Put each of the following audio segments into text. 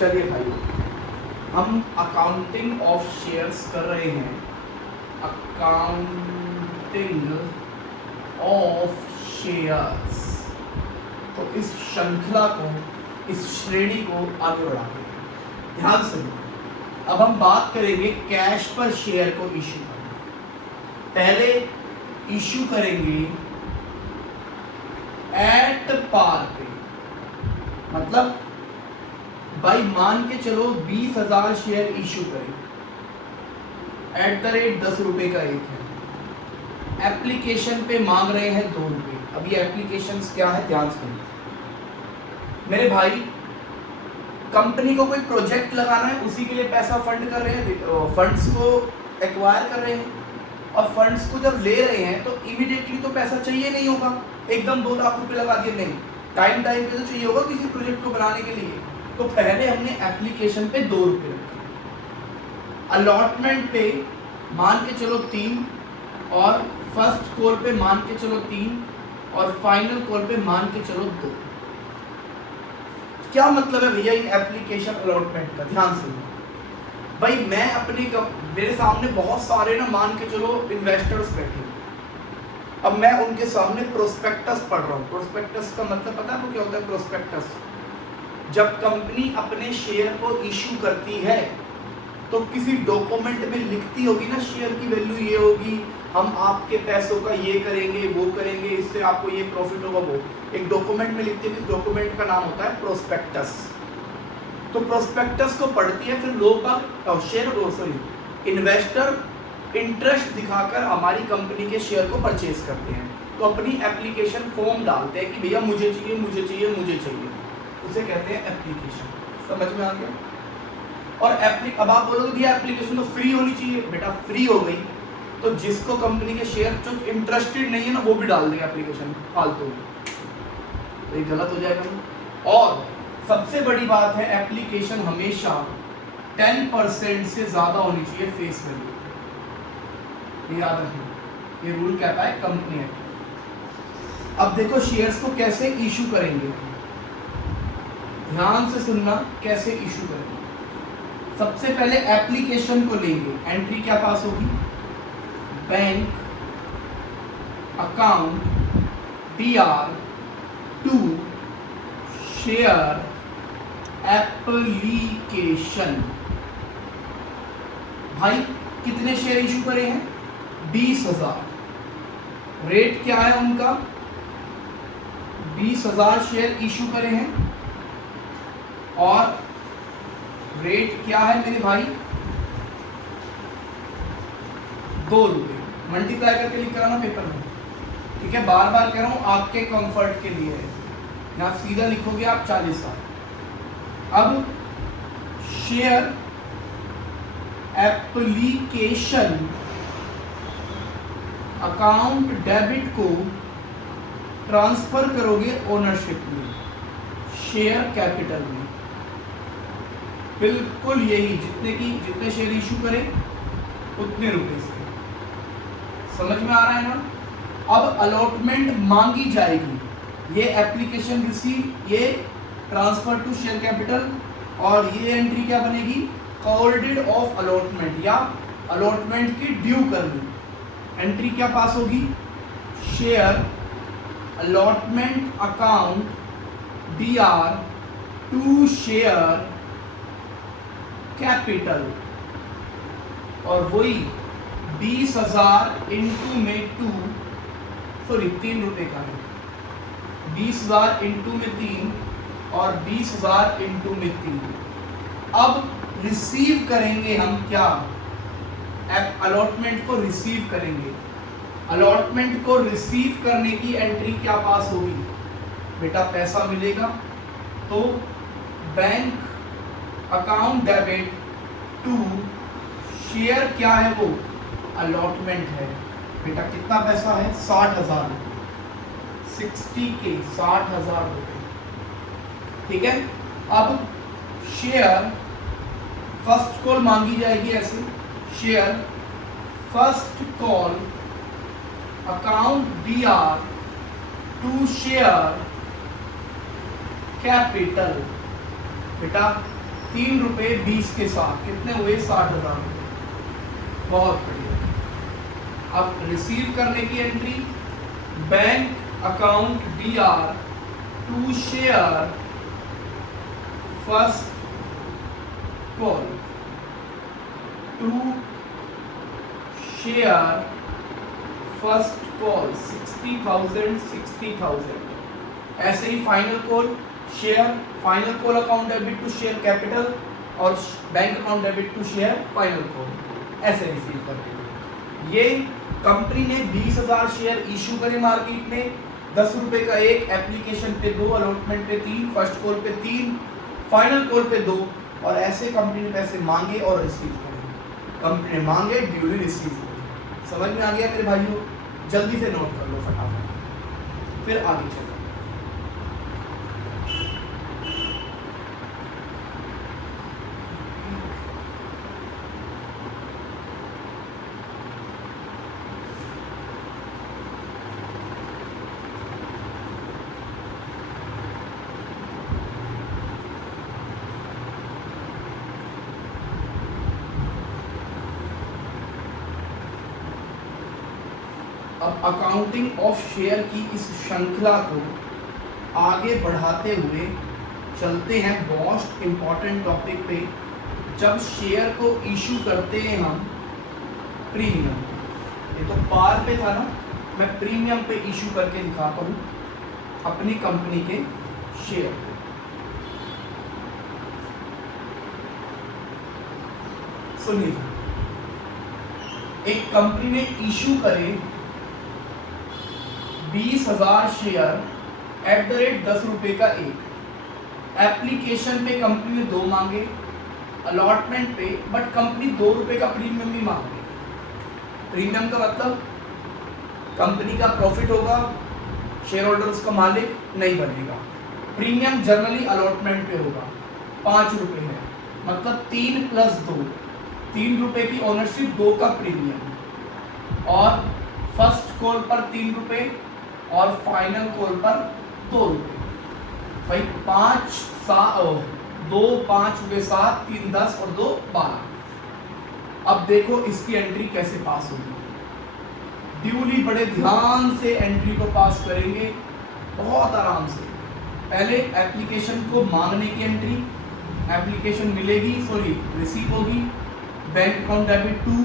चलिए भाई, हम अकाउंटिंग ऑफ शेयर्स कर रहे हैं। अकाउंटिंग ऑफ शेयर्स, तो इस श्रृंखला को, इस श्रेणी को आगे बढ़ाते हैं। ध्यान से अब हम बात करेंगे कैश पर शेयर को इश्यू करना। पहले इश्यू करेंगे एट पार पे, मतलब भाई मान के चलो 20,000 शेयर इश्यू करें, @ 10 रुपए का एक है। एप्लीकेशन पे मांग रहे हैं 2 रुपए। अब ये एप्लीकेशन क्या है, ध्यान से मेरे भाई, कंपनी को कोई प्रोजेक्ट लगाना है, उसी के लिए पैसा फंड कर रहे हैं, फंड्स को एक्वायर कर रहे हैं, और फंड्स को जब ले रहे हैं तो इमीडिएटली तो पैसा चाहिए नहीं होगा, एकदम 2 लाख रुपए लगा दिए, नहीं, टाइम पे तो चाहिए होगा किसी प्रोजेक्ट को बनाने के लिए। तो पहले हमने एप्लीकेशन पे 2 रुपए रखे, अलॉटमेंट पे मान के चलो 3, और फर्स्ट कॉल पे मान के चलो 3, और फाइनल कॉल पे मान के चलो 2। क्या मतलब है भैया इन एप्लीकेशन अलॉटमेंट का? ध्यान से भाई, मैं मेरे सामने बहुत सारे ना मान के चलो इन्वेस्टर्स बैठे, अब मैं उनके सामने प्रोस्पेक्टस पढ़ रहा हूँ। प्रोस्पेक्टस का मतलब पता है आपको क्या होता है? प्रोस्पेक्टस, जब कंपनी अपने शेयर को इश्यू करती है तो किसी डॉक्यूमेंट में लिखती होगी ना, शेयर की वैल्यू ये होगी, हम आपके पैसों का ये करेंगे, वो करेंगे, इससे आपको ये प्रॉफिट होगा, वो एक डॉक्यूमेंट में लिखती है। इस डॉक्यूमेंट का नाम होता है प्रोस्पेक्टस। तो प्रोस्पेक्टस को पढ़ती है, फिर लोग इन्वेस्टर इंटरेस्ट दिखाकर हमारी कंपनी के शेयर को परचेज करते हैं, तो अपनी एप्लीकेशन फॉर्म डालते हैं कि भैया मुझे चाहिए, मुझे चाहिए, मुझे चाहिए, उसे कहते हैं एप्लीकेशन। समझ में आ गया? और अब आप बोलोगे भैया एप्लीकेशन तो फ्री होनी चाहिए। बेटा फ्री हो गई तो जिसको कंपनी के शेयर जो इंटरेस्टेड नहीं है ना, वो भी डाल देगा एप्लीकेशन फालतू, तो ये गलत हो जाएगा। और सबसे बड़ी बात है, एप्लीकेशन हमेशा 10% से ज्यादा होनी चाहिए फेस वैल्यू, याद रखना, ये रूल कहता है कंपनी एक्ट। अब देखो शेयर्स को कैसे इशू करेंगे, ध्यान से सुनना, कैसे इशू करेंगे। सबसे पहले एप्लीकेशन को लेंगे, एंट्री क्या पास होगी? Bank account DR2 share application. भाई कितने शेयर इशू करे हैं? 20,000। रेट क्या है उनका? 20,000 शेयर इशू करे हैं, और रेट क्या है मेरे भाई? 2 रुपए। मल्टीप्लाई करके लिख कर आना पेपर में, ठीक है? बार बार कह रहा हूं, आपके कंफर्ट के लिए है, यहाँ सीधा लिखोगे आप 40,000। अब शेयर एप्लीकेशन अकाउंट डेबिट को ट्रांसफर करोगे ओनरशिप में, शेयर कैपिटल में। बिल्कुल यही, जितने शेयर इशू करें उतने रुपए से। समझ में आ रहा है ना? अब अलॉटमेंट मांगी जाएगी, ये एप्लीकेशन रिसीव, ये ट्रांसफर टू शेयर कैपिटल, और ये एंट्री क्या बनेगी? कॉर्डेड ऑफ अलॉटमेंट, या अलॉटमेंट की ड्यू करनी। एंट्री क्या पास होगी? Share allotment account DR2 share capital, और वही 20,000 इंटू में 3 रुपए का है। 20,000 इंटू में 3 और 20,000 इंटू में 3। अब रिसीव करेंगे हम क्या? अलॉटमेंट को रिसीव करेंगे। अलॉटमेंट को रिसीव करने की एंट्री क्या पास होगी? बेटा पैसा मिलेगा तो bank account debit to share क्या है? वो अलॉटमेंट है। बेटा कितना पैसा है? 60,000 रुपये, 60K, 60,000 रुपये, ठीक है? अब शेयर फर्स्ट कॉल मांगी जाएगी ऐसे, share first call account DR2 share capital. बेटा ₹3.20 के साथ कितने हुए? 60,000 रुपये। बहुत बढ़िया। अब रिसीव करने की entry, bank account DR to share first call to share first call 60,000। ऐसे ही final call share, final call account debit to share capital और bank account debit to share final call, ऐसे रिसीव करते हैं। ये company ने 20,000 share issue करे market में, 10 रुपए का एक, एप्लीकेशन पे 2, अलॉटमेंट पे 3, फर्स्ट कॉल पे 3, फाइनल कॉल पे 2, और ऐसे कंपनी ने पैसे मांगे और रिसीव करे। कंपनी ने मांगे, ड्यूली रिसीव हुए। समझ में आ गया मेरे भाइयों? जल्दी से नोट कर लो फटाफट, फिर आगे चलो। अब अकाउंटिंग ऑफ शेयर की इस श्रृंखला को आगे बढ़ाते हुए चलते हैं मोस्ट इम्पॉर्टेंट टॉपिक पे। जब शेयर को इशू करते हैं हम प्रीमियम, ये तो पार पे था ना, मैं प्रीमियम पे इशू करके दिखाता हूँ अपनी कंपनी के शेयर। सुनिए, एक कंपनी ने इशू करे 20,000 शेयर @ 10 रुपए का एक। एप्लीकेशन पे कंपनी ने 2 मांगे, अलॉटमेंट पे बट कंपनी 2 रुपए का प्रीमियम भी मांगे। प्रीमियम का मतलब कंपनी का प्रॉफिट होगा, शेयर होल्डर उसका मालिक नहीं बनेगा। प्रीमियम जनरली अलॉटमेंट पे होगा, 5 रुपए है, मतलब 3 + 2, 3 रुपए की ओनरशिप, 2 का प्रीमियम, और फर्स्ट कॉल पर 3 रुपए और फाइनल कॉल पर 2 रुपए। भाई 5 2 5 हुए 7, 3 10 और 2 12। अब देखो इसकी एंट्री कैसे पास होगी। ड्यूली बड़े ध्यान से एंट्री को पास करेंगे, बहुत आराम से। पहले एप्लीकेशन को मांगने की एंट्री, एप्लीकेशन मिलेगी, सॉरी रिसीव होगी। Bank account debit to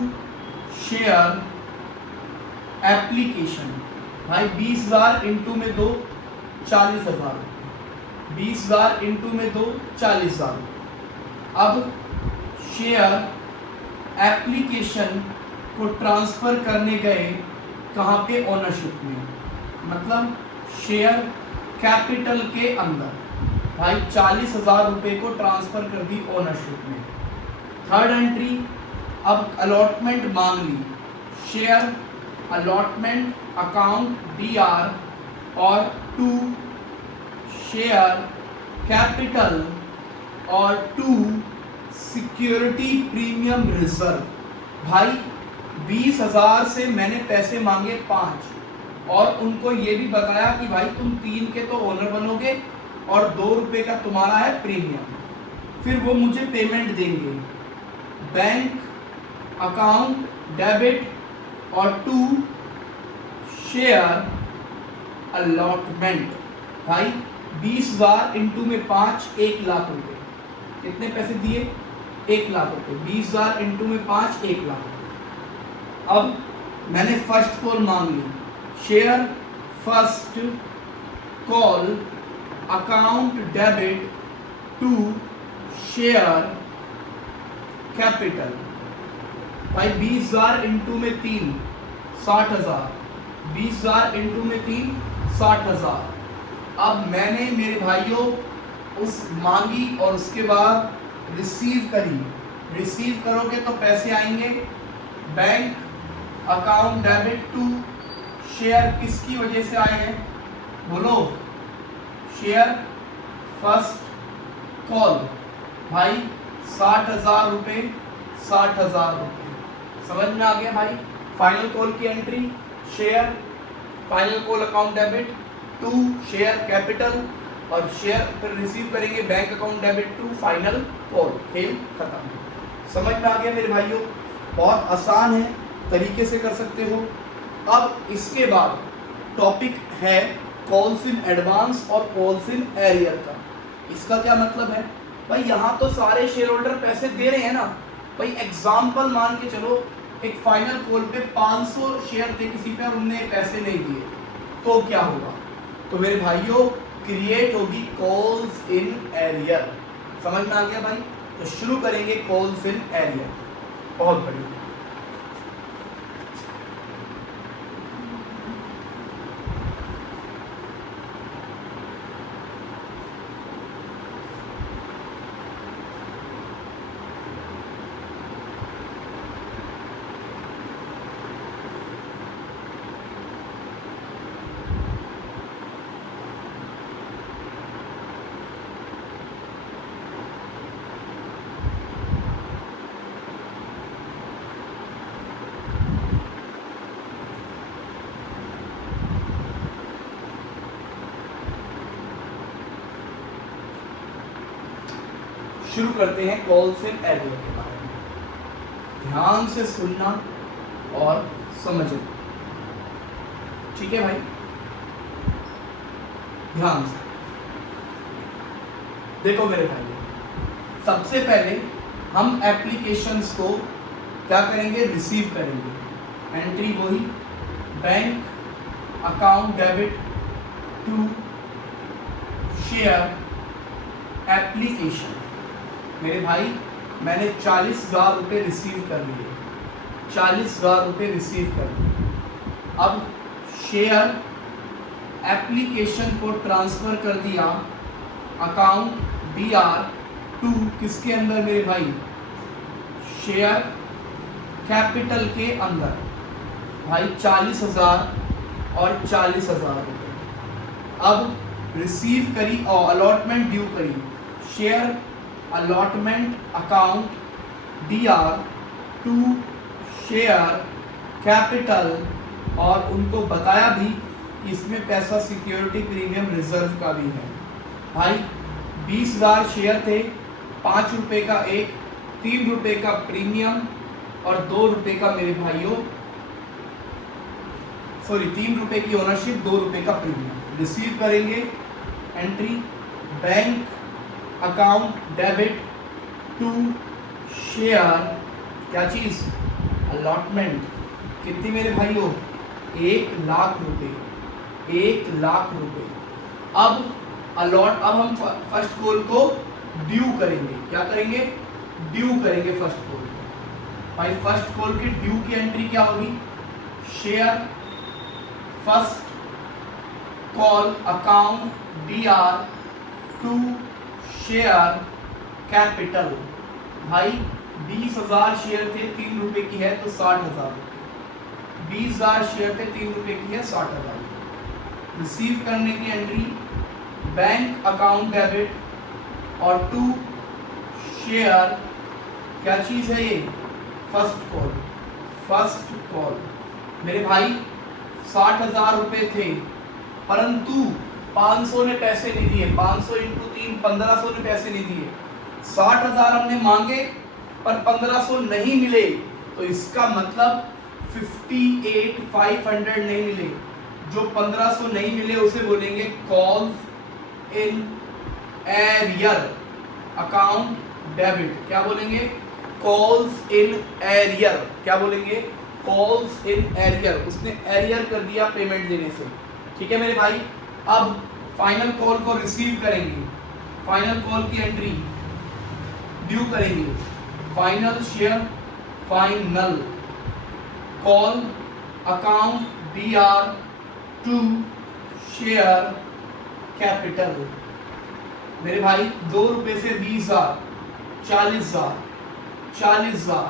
share application, भाई 20,000 इंटू में 2, 40,000। 20,000 इंटू में 2, 40,000। अब शेयर एप्लीकेशन को ट्रांसफर करने गए कहाँ पे? ओनरशिप में, मतलब शेयर कैपिटल के अंदर। भाई 40,000 रुपए को ट्रांसफर कर दी ओनरशिप में। थर्ड एंट्री, अब अलॉटमेंट मांग ली, शेयर अलॉटमेंट अकाउंट DR और टू शेयर कैपिटल और टू सिक्योरिटी प्रीमियम रिजर्व। भाई 20,000 से मैंने पैसे मांगे 5 और उनको ये भी बताया कि भाई तुम 3 के तो ओनर बनोगे और 2 रुपए का तुम्हारा है प्रीमियम। फिर वो मुझे पेमेंट देंगे, बैंक अकाउंट डेबिट और टू शेयर अलॉटमेंट। भाई 20,000 इंटू में 5, 1 लाख रुपए। कितने पैसे दिए? 1 लाख रुपए। 20,000 इंटू में 5, 1 लाख। अब मैंने फर्स्ट कॉल मांग ली, share first call account debit to share capital. भाई 20,000 इंटू में 3, 60,000। 20,000 इंटू में 3, 60,000। अब मैंने मेरे भाइयों उस मांगी और उसके बाद रिसीव करी। रिसीव करोगे तो पैसे आएंगे bank account debit to share, किसकी वजह से आए हैं? बोलो, शेयर फर्स्ट कॉल। भाई 60,000 रुपये, 60,000 रुपये। समझ में आ गया भाई? फाइनल कॉल की entry, share final call account debit to share capital और शेयर फिर रिसीव करेंगे bank account debit to final call. खेल खत्म। समझ में आ गया मेरे भाइयों? बहुत आसान है, तरीके से कर सकते हो। अब इसके बाद टॉपिक है कॉल्स इन एडवांस और कॉल्स इन एरियर का। इसका क्या मतलब है भाई? यहाँ तो सारे शेयर होल्डर पैसे दे रहे हैं ना भाई। एग्जाम्पल मान के चलो, एक फाइनल कॉल पे 500 शेयर थे किसी पे और उनने पैसे नहीं दिए, तो क्या होगा? तो मेरे भाइयों क्रिएट होगी कॉल्स इन एरियर। समझ में आ गया भाई? तो शुरू करेंगे कॉल्स इन एरियर। बहुत बढ़िया। शुरू करते हैं कॉल्स इन एरियर के बारे में। ध्यान से सुनना और समझना, ठीक है भाई? ध्यान से देखो मेरे भाई। सबसे पहले हम एप्लीकेशंस को क्या करेंगे? रिसीव करेंगे। एंट्री वही, bank account debit to share application. मेरे भाई मैंने 40,000 रुपये रिसीव कर लिए, 40,000 रुपये रिसीव कर लिए। अब शेयर एप्लीकेशन को ट्रांसफ़र कर दिया अकाउंट BR टू किसके अंदर मेरे भाई? शेयर कैपिटल के अंदर। भाई 40,000 और 40,000 रुपये। अब रिसीव करी और अलॉटमेंट ड्यू करी। Share allotment account DR to share capital, और उनको बताया भी कि इसमें पैसा सिक्योरिटी प्रीमियम रिजर्व का भी है। भाई 20,000 शेयर थे, 5 रुपये का एक, 3 रुपये का प्रीमियम और 2 रुपये का मेरे भाइयों, सॉरी 3 रुपये की ओनरशिप, 2 रुपये का प्रीमियम। रिसीव करेंगे। Entry bank account debit to share क्या चीज? अलॉटमेंट। कितनी मेरे भाइयों? 1,00,000 रुपये, 1,00,000 रुपये। अब हम फर्स्ट कॉल को ड्यू करेंगे। क्या करेंगे? ड्यू करेंगे फर्स्ट कॉल। भाई फर्स्ट कॉल की ड्यू की एंट्री क्या होगी? Share first call account DR to share capital. भाई 20,000 शेयर थे, 3 रुपये की है तो 60,000 रुपये। 20,000 शेयर थे, 3 रुपये की है, 60,000 रुपये। रिसीव करने की एंट्री बैंक अकाउंट डेबिट और टू शेयर क्या चीज़ है ये? First call. फर्स्ट कॉल मेरे भाई 60,000 रुपये थे, परंतु 500 ने पैसे नहीं दिए। 500 इंटू 3 1500 ने पैसे नहीं दिए। 60,000 हमने मांगे पर 1500 नहीं मिले, तो इसका मतलब 58,500 नहीं मिले। जो 1500 नहीं मिले उसे बोलेंगे calls in arrear account debit. क्या बोलेंगे? Calls in arrear. क्या बोलेंगे? Calls in arrear. उसने एरियर कर दिया पेमेंट देने से, ठीक है मेरे भाई? अब फाइनल कॉल को रिसीव करेंगे। फाइनल कॉल की एंट्री ड्यू करेंगे। Final share final call account DR to share capital. मेरे भाई 2 रुपये से 20,000, 40,000, 40,000।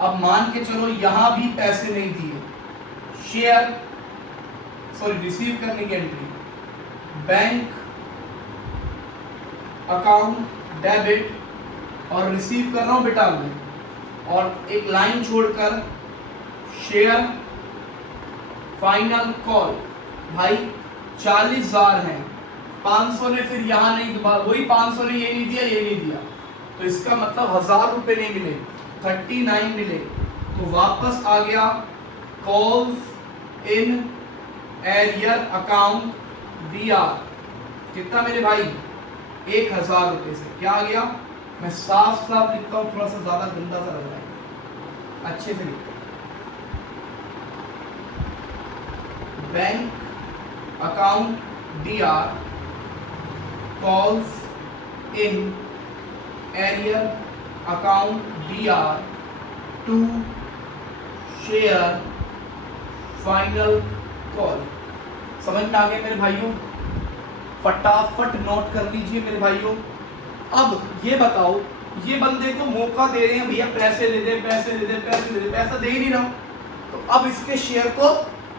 अब मान के चलो यहाँ भी पैसे नहीं दिए। शेयर सॉरी रिसीव करने की एंट्री बैंक अकाउंट डेबिट और रिसीव कर रहा हूँ बेटा मैं, और एक लाइन छोड़कर शेयर फाइनल कॉल। भाई 40,000 हैं, 500 ने फिर यहाँ नहीं दोबारा वही 500 ने ये नहीं दिया ये नहीं दिया, तो इसका मतलब 1000 रुपए नहीं मिले, 39 मिले। तो वापस आ गया calls in arrear account DR, कितना मेरे भाई 1000 रुपए से क्या आ गया। मैं साफ साफ लिखता हूँ, थोड़ा सा ज्यादा गंदा सा लग रहा है, अच्छे से लिखता हूँ। Bank account DR calls in area account DR to share final call। समझ में आ गया मेरे भाइयों, फटाफट नोट कर लीजिए मेरे भाइयों। अब ये बताओ, ये बंदे को मौका दे रहे हैं भैया पैसे दे दे पैसे दे दे पैसे दे दे, पैसा दे ही नहीं रहा, तो अब इसके शेयर को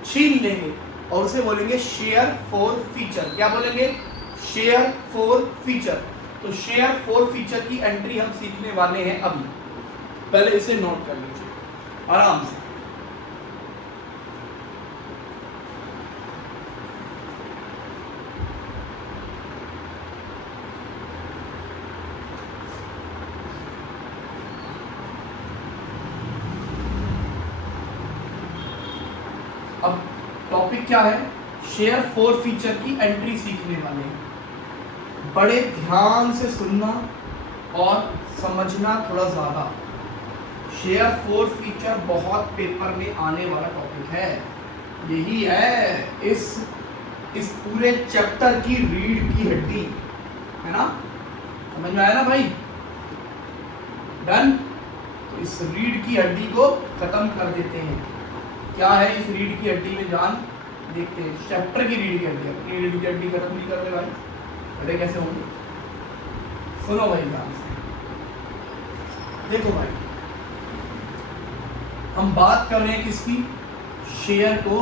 छीन लेंगे और उसे बोलेंगे शेयर फॉर फीचर। क्या बोलेंगे? Share for feature. तो शेयर फॉर फीचर की एंट्री हम सीखने वाले हैं अभी, पहले इसे नोट कर लीजिए आराम से। अब टॉपिक क्या है? शेयर फॉर फीचर की एंट्री सीखने वाले हैं। बड़े ध्यान से सुनना और समझना थोड़ा ज़्यादा। शेयर फॉर फीचर बहुत पेपर में आने वाला टॉपिक है, यही है इस पूरे चैप्टर की रीढ़ की हड्डी, है ना? समझ में आया ना भाई? डन। तो इस रीढ़ की हड्डी को खत्म कर देते हैं। क्या है इस रीढ़ की हड्डी में जान देखते हैं। चैप्टर की रीढ़ की हड्डी, अपनी रीढ़ की हड्डी खत्म नहीं करते भाई, बड़े कैसे होंगे? सुनो भाई ध्यान से, देखो भाई, हम बात कर रहे हैं किसकी? शेयर को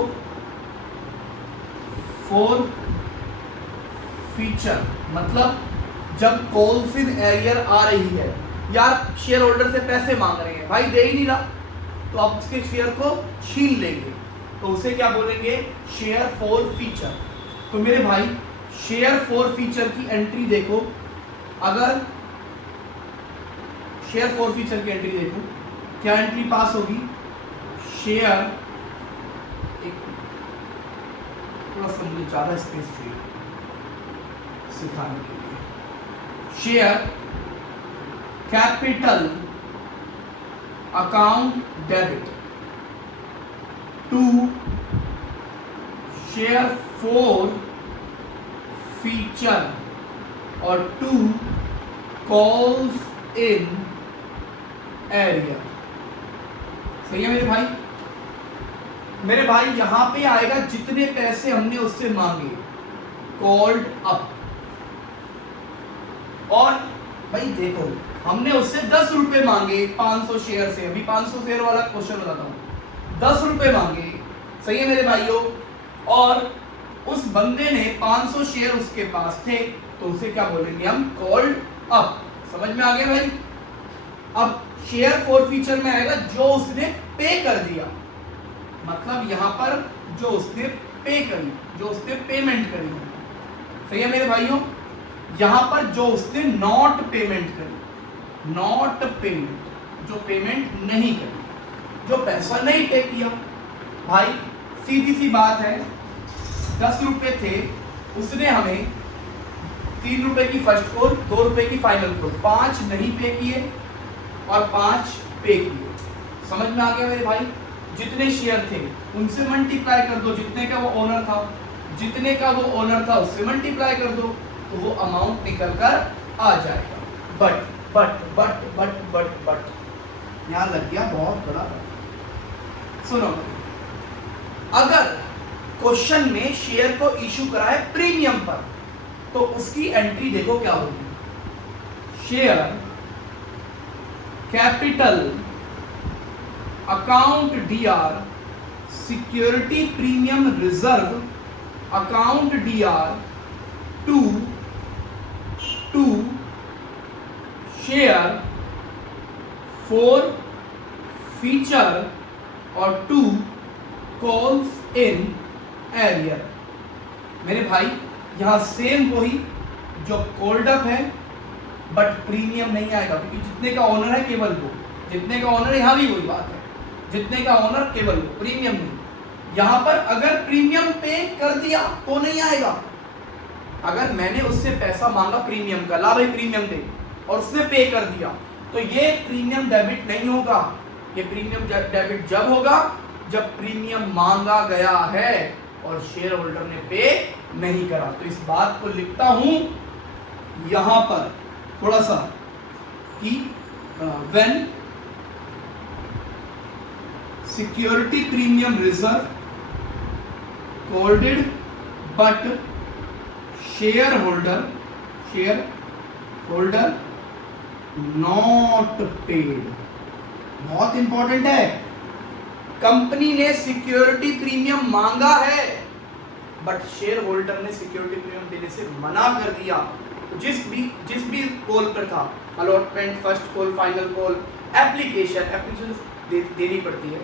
फॉर फीचर, मतलब जब कॉल्स इन एरियर आ रही है, यार शेयर होल्डर से पैसे मांग रहे हैं, भाई दे ही नहीं रहा, तो अब उसके शेयर को छीन लेंगे, तो उसे क्या बोलेंगे? Share for feature. तो मेरे भाई शेयर फॉर फीचर की एंट्री देखो, अगर शेयर फॉर फीचर की एंट्री देखो, क्या एंट्री पास होगी? शेयर, थोड़ा सा मुझे ज्यादा स्पेस चाहिए सिखाने के लिए। Share capital account debit to share forfeiture और टू कॉल्स इन एरिया। सही है मेरे भाई? मेरे भाई यहां पे आएगा जितने पैसे हमने उससे मांगे, कॉल्ड अप। और भाई देखो, हमने उससे 10 रुपए मांगे 500 शेयर से, अभी 500 शेयर वाला क्वेश्चन बताता हूं, 10 रुपए मांगे, सही है मेरे भाइयों, और उस बंदे ने 500 शेयर उसके पास थे, तो उसे क्या बोलेंगे हम? Called up. समझ में आ गया भाई? अब शेयर फॉर फीचर में आएगा जो उसने पे कर दिया, मतलब यहां पर जो उसने पे करी, जो उसने पेमेंट करी, सही है मेरे भाइयों? यहां पर जो उसने नॉट पेमेंट करी, नॉट पेमेंट, जो पेमेंट नहीं करी, जो पैसा नहीं पे किया। भाई सीधी सी बात है, 10 रुपए थे, उसने हमें 3 रुपए की फर्स्ट कॉल, 2 रुपए की फाइनल कॉल, 5 नहीं पे किए और 5 पे किए। समझ में आ गया मेरे भाई? जितने शेयर थे उनसे मल्टीप्लाई कर दो, जितने का वो ओनर था, जितने का वो ओनर था उससे मल्टीप्लाई कर दो, तो वो अमाउंट निकल कर आ जाएगा। But but but but but but यहां लग गया बहुत बड़ा। सुनो, अगर क्वेश्चन में शेयर को इशू करा है प्रीमियम पर, तो उसकी एंट्री देखो क्या होगी? Share capital account DR security premium reserve account DR to share forfeiture और टू कॉल्स इन एरियर। मेरे भाई यहाँ सेम वही जो कोल्ड अप है, बट प्रीमियम नहीं आएगा क्योंकि जितने का ओनर है केवल वो, जितने का ओनर, यहाँ भी वही बात है, जितने का ओनर केवल वो, प्रीमियम नहीं। यहाँ पर अगर प्रीमियम पे कर दिया तो नहीं आएगा। अगर मैंने उससे पैसा मांगा प्रीमियम का, ला भाई प्रीमियम दे, और उसने पे कर दिया, तो ये प्रीमियम डेबिट नहीं होगा। ये प्रीमियम डेबिट जब होगा जब प्रीमियम मांगा गया है और शेयर होल्डर ने पे नहीं करा। तो इस बात को लिखता हूं यहां पर थोड़ा सा कि when security premium reserve कोल्डेड but share holder not paid. बहुत इंपॉर्टेंट है, कंपनी ने सिक्योरिटी प्रीमियम मांगा है बट शेयर होल्डर ने सिक्योरिटी प्रीमियम देने से मना कर दिया। जिस भी कॉल पर था, allotment, first call, final call, application देनी पड़ती है,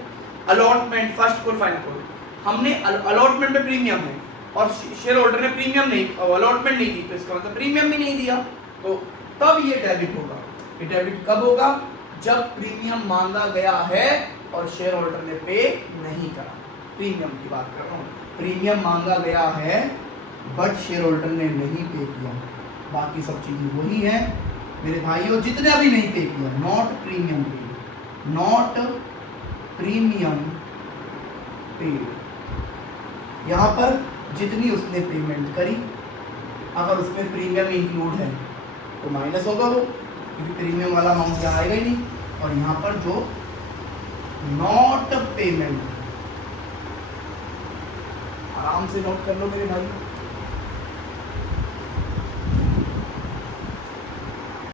allotment, first call, final call, हमने अलॉटमेंट में प्रीमियम है और शेयर होल्डर ने प्रीमियम नहीं, अलॉटमेंट नहीं दी, तो इसका मतलब प्रीमियम भी नहीं दिया, तो तब ये डेबिट होगा। ये डेबिट कब होगा? जब प्रीमियम मांगा गया है और शेयर होल्डर ने पे नहीं करा। प्रीमियम की बात कर रहा हूँ, प्रीमियम मांगा गया है बट शेयर होल्डर ने नहीं पे किया, बाकी सब चीजें वही है मेरे भाइयों, जितने भी नहीं पे किया, not premium paid, not premium paid. यहाँ पर जितनी उसने पेमेंट करी, अगर उसमें प्रीमियम इंक्लूड है तो माइनस होगा वो, क्योंकि प्रीमियम वाला अमाउंट यहाँ आएगा ही नहीं। और यहाँ पर जो नॉट पेमेंट, आराम से नोट कर लो मेरे भाई,